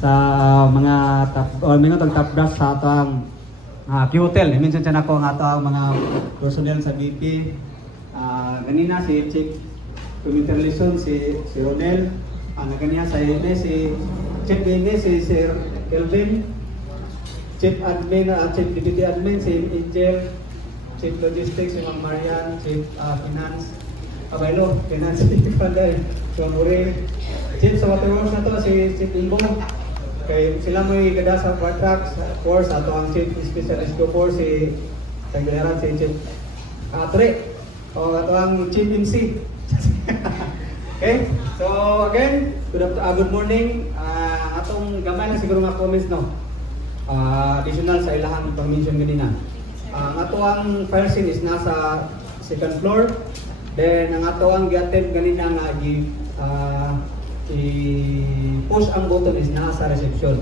sa mga top brass sa atong Q-Hotel. Minsan siya nako ang atong mga personnel sa BP. Ganina si Chief Community Relations si Ronel. Naganiya sa INE si Chief INE si Sir Kelvin. Chief Admin, Chief Deputy Admin si Angel. Chief Logistics si Ma'am Marian. Chief Finance Abaylo, Finance si Panday. So Murray. Chief sa Waterworks na to si Chief Imbo. Kay sila mo ikada sa Quartrax course ato ang Chief Specialist ko for si Tagbilaran si Chief Tre o ato ang Chief MC. Okay, so again, good morning. Atong gamay na siguro mga comments no. Additional sa ilahang pang-mention ganina. Ang ato ang fire scene is nasa second floor. Then ang ato ang gi-attempt ganina nga i-push ang button is nasa reception.